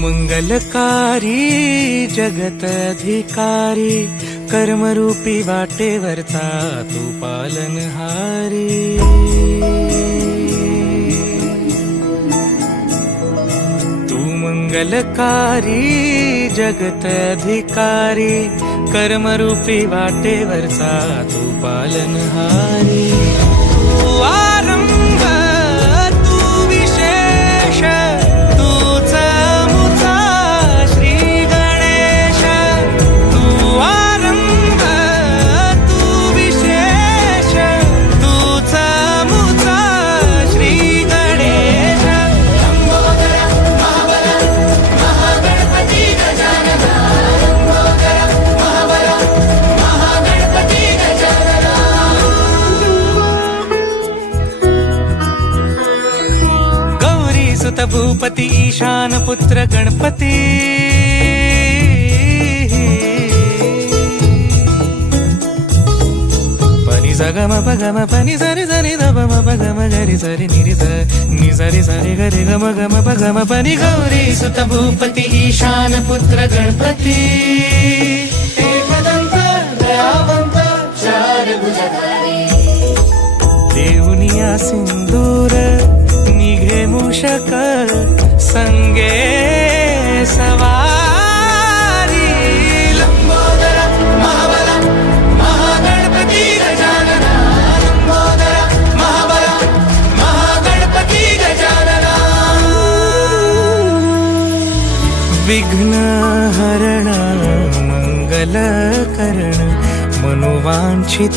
मंगलकारी जगत अधिकारी, कर्मरूपी वाटेवरचा तू पालनहारी। तू मंगलकारी जगत अधिकारी, कर्मरूपी वाटेवरचा तू पालनहारी। तू आरंभ तू विशेष, तूच मुचा श्री गणेश। तू आरंभ तू विशेष, तूच मुचा श्री गणेश। लंबोदर महाबल महागणपती गजानना, लंबोदर महाबल महागणपती गजानना। गौरी सुत भूपती ईशान पुत्र गणपती, पनी सगम पगम पनी सरि सरि दम पगम गरि सरि निरि स नि सरि सरि गरि गम गम पगम पनी। गौरी सुत भूपती ईशान पुत्र गणपती, एकदंत दयावंत चार भुजधारी। देऊनिया सिंदूर निघे मूषक, संगे सवारी। लंबोदर महाबल महागणपती गजानना, लंबोदर महाबल महागणपती गजानना। विघ्न हरण मंगल करण, मनोवांछित